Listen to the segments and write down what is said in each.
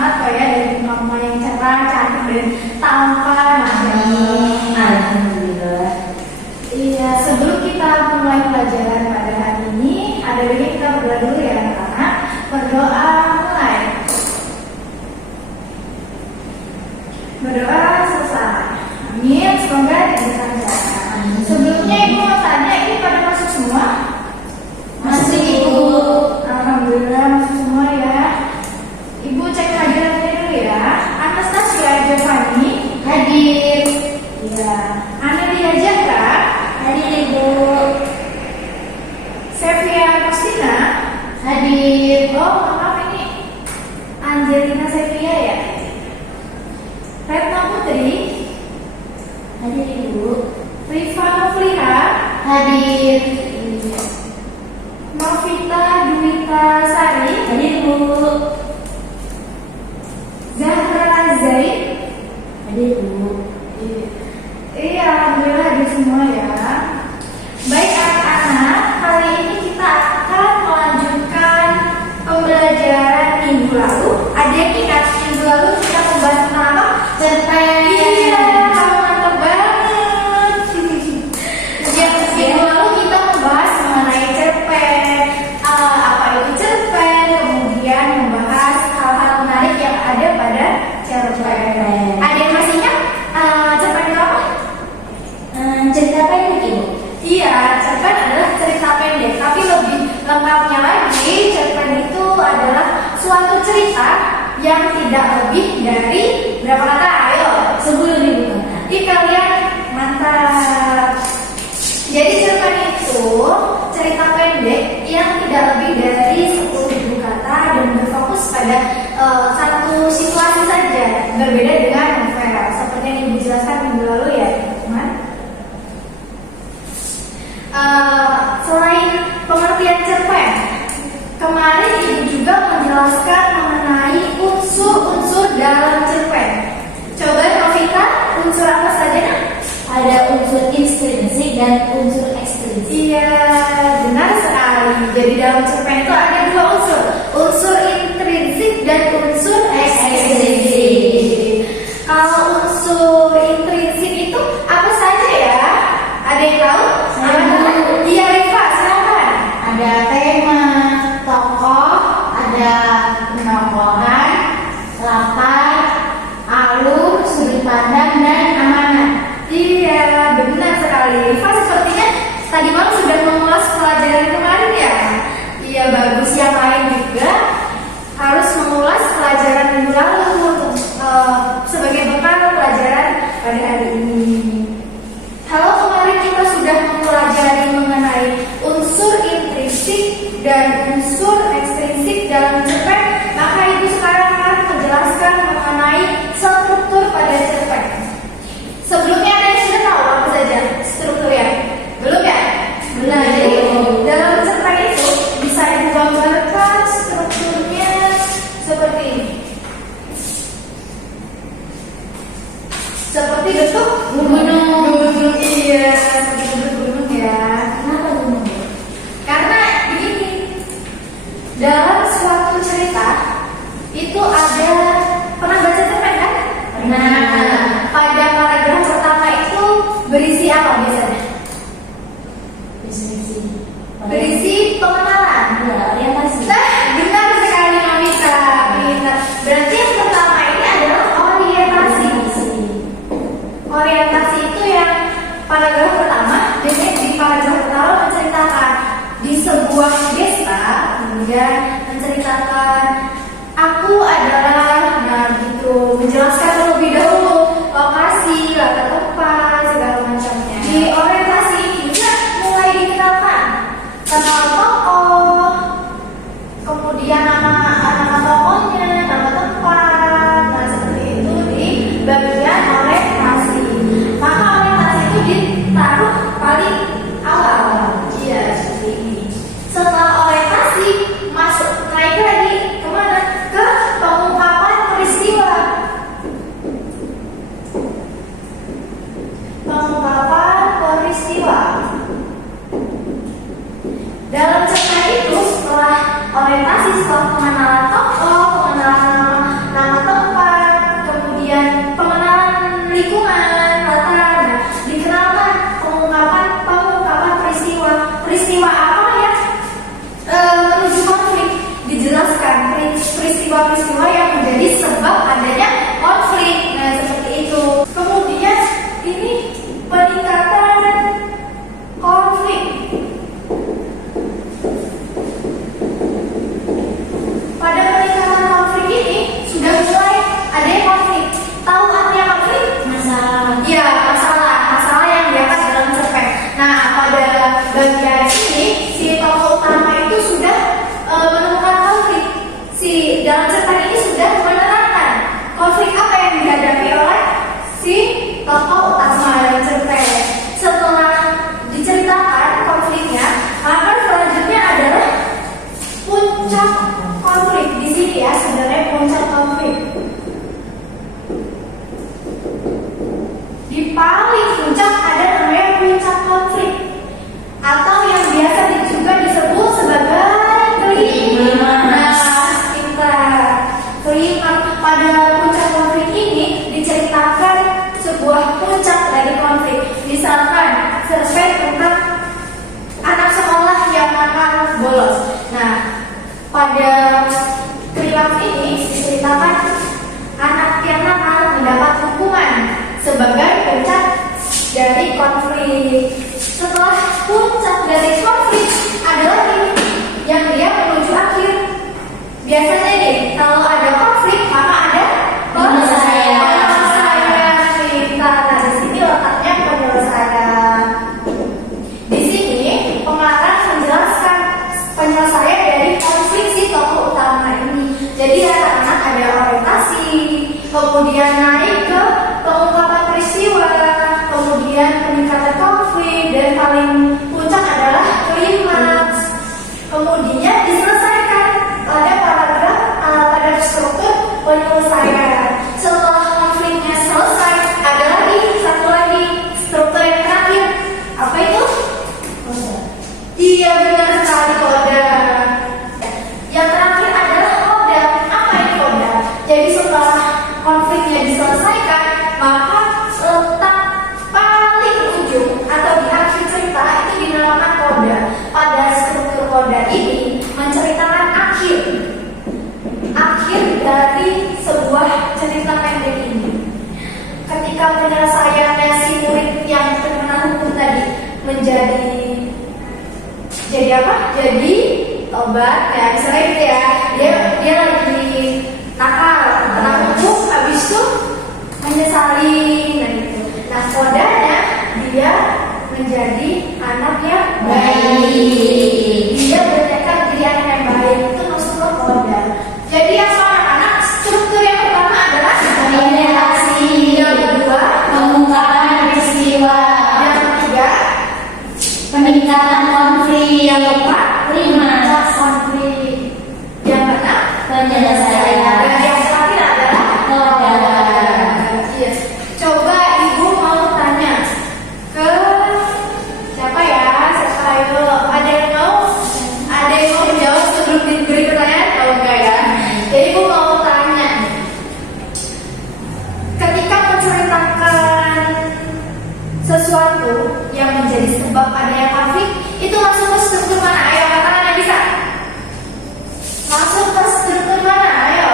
semangat kok ya dari mama yang cerah, cantik dan tampan. Alhamdulillah. Iya, sebelum kita mulai pelajaran pada hari ini, ada baiknya kita berdoa dulu ya anak-anak. Berdoa mulai. Berdoa selesai. Amin, semoga diberkahi. Sebelumnya ibu mau tanya, ini pada masuk semua? Masih Ibu. Alhamdulillah masuk semua ya. Ibu cek hadirannya dulu ya. Anastasia Giovanni Hadir. ya. Anelia Jaka Hadir Ibu. Sevia Agustina Hadir. oh maaf ini Angelina Sevia ya. Retna Putri, Hadir Ibu. Riva Novliha, Hadir. Novita Duwita Sari, Hadir Ibu. Zahra Zain. Hadir Ibu. Iya, alhamdulillah hadir semua ya. Baik anak-anak, kali ini kita akan melanjutkan pembelajaran minggu lalu. Ada yang ingat minggu lalu kita membahas tentang apa? Cerpen. Iya, kamu mantap banget. Yang minggu lalu kita membahas mengenai cerpen, apa itu cerpen, kemudian membahas hal-hal menarik yang ada pada cerpen. Ada yang masih ingat cerpen itu apa? Cerita pendek Ibu. Iya, cerpen adalah cerita pendek, tapi lebih lengkapnya lagi, cerpen itu adalah suatu cerita yang tidak lebih dari berapa kata? Ayo, 10.000 kata. ih kalian mantap. Jadi cerpen itu cerita pendek yang tidak lebih dari 10.000 kata dan berfokus pada satu situasi saja, berbeda dengan novel. Seperti yang Ibu jelaskan minggu lalu ya, teman. Selain pengertian cerpen, kemarin Ibu juga menjelaskan mengenai unsur-unsur dalam cerpen. Coba Novita, unsur apa saja? Ada unsur intrinsik dan unsur ekstrinsik. Iya, benar sekali. Jadi dalam cerpen itu ada dua unsur, unsur intrinsik dan unsur ekstrinsik. Kalau unsur intrinsik itu apa saja ya? Ada yang tahu? Iya, Riva, silakan. Ada tema, tokoh, ada penokohan, latar, alur, sudut pandang, dan amanat. Iya, benar sekali. Riva sepertinya tadi malam sudah mengulas pelajaran kemarin ya. Iya, bagus. Yang lain juga harus mengulas pelajaran minggu lalu untuk sebagai bekal pelajaran pada hari ini. Kalau kemarin kita sudah mempelajari mengenai unsur intrinsik dan unsur ekstrinsik dalam cerpen, maka Ibu sekarang akan menjelaskan mengenai struktur pada cerpen. Sebelumnya ada yang sudah tahu apa saja strukturnya? Belum ya? Belum. Jadi dalam cerpen itu bisa Ibu gambarkan strukturnya seperti ini. Seperti bentuk gunung. Iya, seperti bentuk gunung ya. Kenapa gunung? Karena begini, dalam suatu cerita itu ada, pernah baca cerpen kan? Pernah. Pada paragraf pertama itu berisi apa biasanya? Berisi pengenalan. Ya, orientasi. Nah, benar sekali Mamita. Pintar. Berarti yang pertama ini adalah orientasi. Orientasi itu yang paragraf pertama. Jadi di paragraf pertama menceritakan di sebuah desa, kemudian menceritakan aku adalah, nah gitu, menjelaskan terlebih dahulu lokasi, latar tempat, segala macamnya. Di orientasi ini juga mulai dikenalkan kenal tokoh, kemudian nama tokohnya, nama tempat, nah seperti itu di bagian orientasi. Maka orientasi itu ditaruh paling awal. Iya, seperti ini. Setelah orientasi masuk naik lagi ke cerpen tentang anak sekolah yang nakal bolos. Nah, pada klimaks ini diceritakan anak yang nakal mendapat hukuman sebagai puncak dari konflik. Setelah puncak dari konflik adalah ini yang dia menuju akhir. Biasanya nih, kalau ada konflik maka ada penyelesaian. Nah, di sini letaknya penyelesaian. Di sini pengarang menjelaskan penyelesaian dari konflik si tokoh utama ini. Jadi anak-anak ada orientasi, kemudian naik ke pengungkapan peristiwa, kemudian peningkatan konflik, dan paling puncak adalah klimaks. Kemudian diselesaikan pada paragraf pada struktur penyelesaian. Setelah konfliknya selesai, ada lagi satu lagi struktur yang terakhir. Apa itu? Koda. Iya, benar sekali, koda. Yang terakhir adalah koda. Apa itu koda? Jadi setelah konfliknya diselesaikan, maka letak paling ujung atau di akhir cerita itu dinamakan koda. Pada struktur koda ini menceritakan akhir dari sebuah cerita pendek ini. Ketika penyelesaiannya si murid yang terkena hukum tadi jadi apa? Jadi tobat. Ya, misalnya gitu ya. Dia lagi nakal, kena hukum, habis itu menyesali, nah gitu. Nah, kodanya dia menjadi anak yang baik. Dia bertekad menjadi anak yang baik, itu masuk ke koda. Jadi yang anak-anak, struktur yang pertama adalah orientasi, yang kedua pengungkapan peristiwa, yang ketiga peningkatan konflik, yang keempat klimaks konflik, yang keenam penyelesaian, dan yang terakhir adalah koda. Yes. Coba ibu mau tanya ke siapa ya? Ayo, ada yang mau menjawab sebelum diberi pertanyaan? Kalau enggak ya. Jadi ibu mau tanya, ketika menceritakan sesuatu yang menjadi sebab adanya konflik, itu masuk ke struktur mana? Ayo, katakan yang bisa. Masuk ke struktur mana? Ayo.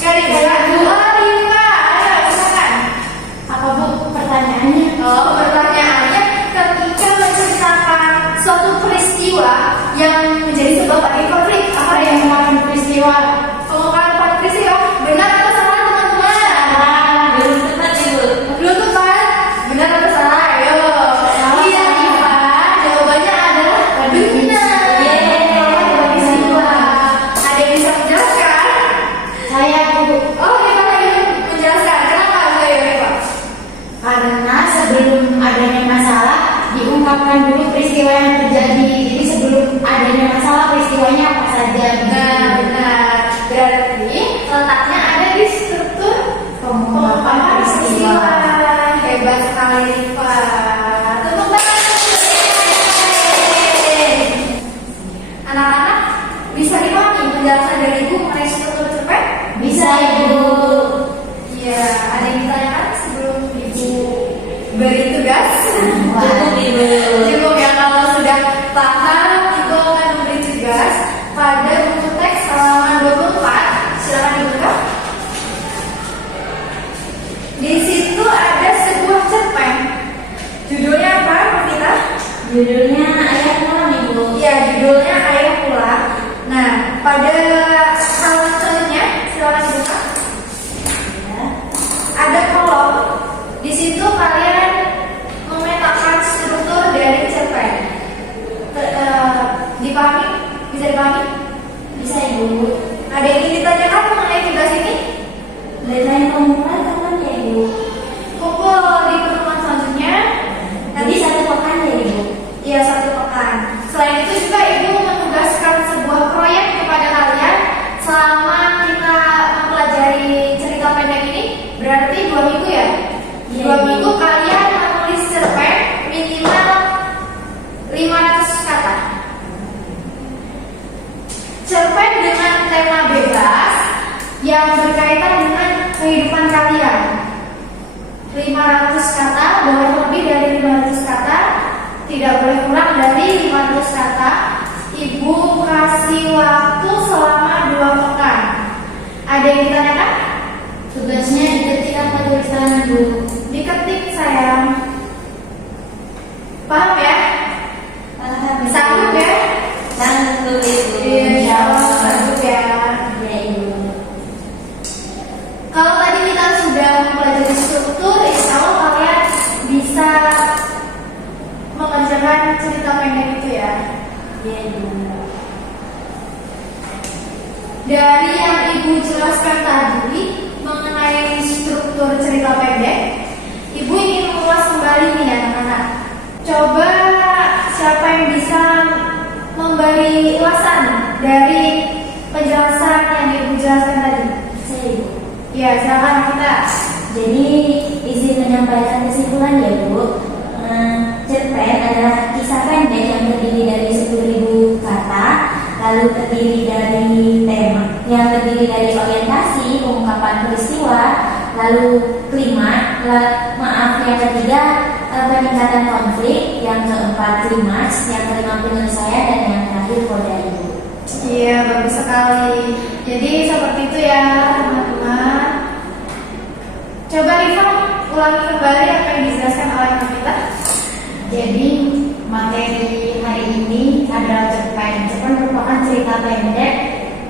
Dari dua, lima. Ayo, katakan. Apa bu pertanyaannya? Oh, pertanyaannya ketika menceritakan suatu peristiwa yang menjadi sebab adanya konflik, apa yang mengungkapkan peristiwa? Pengungkapan peristiwa, benar atau salah teman-teman? Belum tepat ibu. Belum tepat. Benar atau salah? Ayo. Iya, Iva. Jawabannya adalah benar. Peristiwa. Ada yang bisa menjelaskan? Saya bu. Oh, Iva lagi menjelaskan. Kenapa saya Iva? Karena sebelum adanya masalah diungkapkan dulu peristiwa yang terjadi. Jadi sebelum adanya masalah peristiwanya apa saja. Benar. Berarti letaknya ada di struktur pengungkapan peristiwa. Hebat sekali, Pak. Tepuk tangan. Anak-anak bisa dipahami penjelasan dari ibu mengenai struktur cerpen? Bisa ibu. Iya. Ada yang ditanyakan sebelum ibu beri tugas? Cukup ibu. Cukup ya, kalau sudah paham ibu akan memberi tugas pada buku teks halaman 24. Silakan dibuka. Di situ ada sebuah cerpen. Judulnya apa, Rafita? Judulnya Ayah Pulang ibu. Iya, judulnya Ayah Pulang. Nah, pada halaman selanjutnya silakan dibuka. Ada kolom. Di situ kalian memetakan struktur dari cerpen. Dipahami? Bisa dipahami? Bisa ibu. Ada yang ingin ditanyakan mengenai tugas ini? Deadline pengumpulan kapan ya ibu? Kumpul di pertemuan selanjutnya. Nanti satu pekan ya ibu. Iya, 1 pekan. Selain itu juga ibu menugaskan sebuah proyek kepada kalian selama kita mempelajari cerita pendek ini. Berarti 2 minggu ya? Iya, 2 minggu kalian menulis cerpen minimal 500 kata. Cerpen dengan tema bebas yang berkaitan dengan kehidupan kalian. 500 kata, boleh lebih dari 500 kata, tidak boleh kurang dari 500 kata. Ibu kasih waktu selama 2 pekan. Ada yang ditanyakan? Tugasnya diketik apa tulis tangan Bu? Diketik sayang. Paham ya? Sanggup ya? Sanggup Ibu. Iya, insya Allah sanggup ya. Ya Ibu. Kalau tadi kita sudah mempelajari struktur, insya Allah kalian bisa mengerjakan cerita pendek itu ya. Ya Ibu. Dari yang Ibu jelaskan tadi mengenai struktur cerita pendek, Ibu ingin mengulas kembali nih ya anak-anak. Coba siapa yang bisa memberi ulasan dari penjelasan yang Ibu jelaskan tadi? Saya Ibu. Ya, silakan kita. Jadi izin menyampaikan kesimpulan ya Bu. Cerpen adalah kisah pendek yang terdiri dari 10.000 kata, lalu terdiri dari tema, yang terdiri dari orientasi, pengungkapan peristiwa, lalu klimaks, yang ketiga peningkatan konflik, yang keempat klimaks, yang kelima penyelesaian, dan yang terakhir koda Ibu. Iya, bagus sekali. Jadi seperti itu ya teman-teman. Coba Rifa ulangi kembali apa yang dijelaskan oleh kita. Jadi materi hari ini adalah cerpen. Cerpen merupakan cerita pendek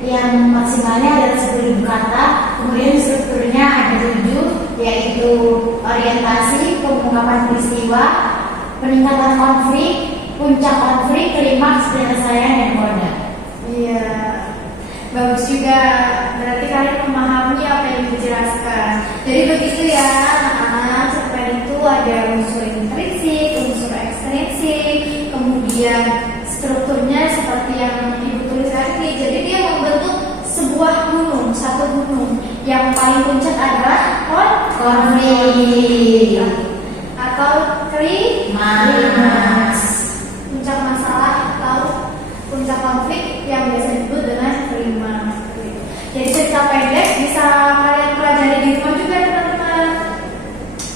yang maksimalnya adalah 10.000 kata. Kemudian strukturnya ada 7, yaitu orientasi, pengungkapan peristiwa, peningkatan konflik, puncak konflik, klimaks, penyelesaian, dan koda. Iya, bagus juga. Berarti kalian memahami apa yang dijelaskan. Jadi begitu ya anak-anak. Cerpen itu ada unsur intrinsik, unsur ekstrinsik, kemudian strukturnya seperti yang Ibu tulis tadi. Jadi dia membentuk sebuah gunung, satu gunung. Yang paling puncak adalah konflik atau klimaks. Puncak masalah atau puncak konflik yang biasa disebut dengan klimaks. Jadi cerita pendek bisa kalian pelajari di rumah juga teman-teman.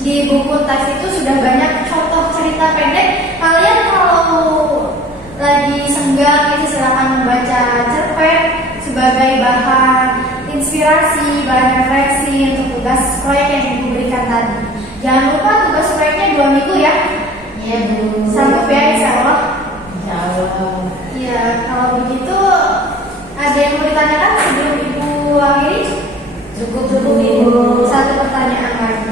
Di buku teks itu sudah banyak contoh cerita pendek. Kalian kalau lagi senggang itu silakan membaca cerpen sebagai bahan inspirasi, bahan refleksi untuk tugas proyek yang Ibu berikan tadi. Jangan lupa tugas proyeknya 2 minggu ya. Iya Bu. Sanggup ya insya Allah. Insya Allah. Iya, kalau begitu ada yang mau ditanyakan sebelum Ibu akhiri? Cukup Ibu. Satu pertanyaan lagi.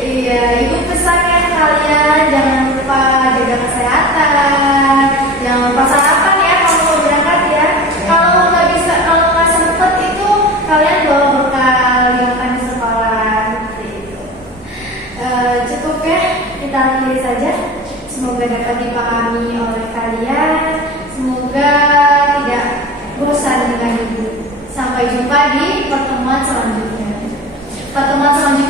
Iya, Ibu pesannya kalian jangan lupa jaga kesehatan, jangan lupa sarapan ya kalau mau berangkat ya. Kalau nggak sempet itu kalian bawa bekal dimakan di sekolah. Gitu. Cukup ya, kita akhiri saja. Semoga dapat dipahami oleh kalian. Semoga tidak bosan dengan Ibu. Sampai jumpa di pertemuan selanjutnya. Pertemuan selanjutnya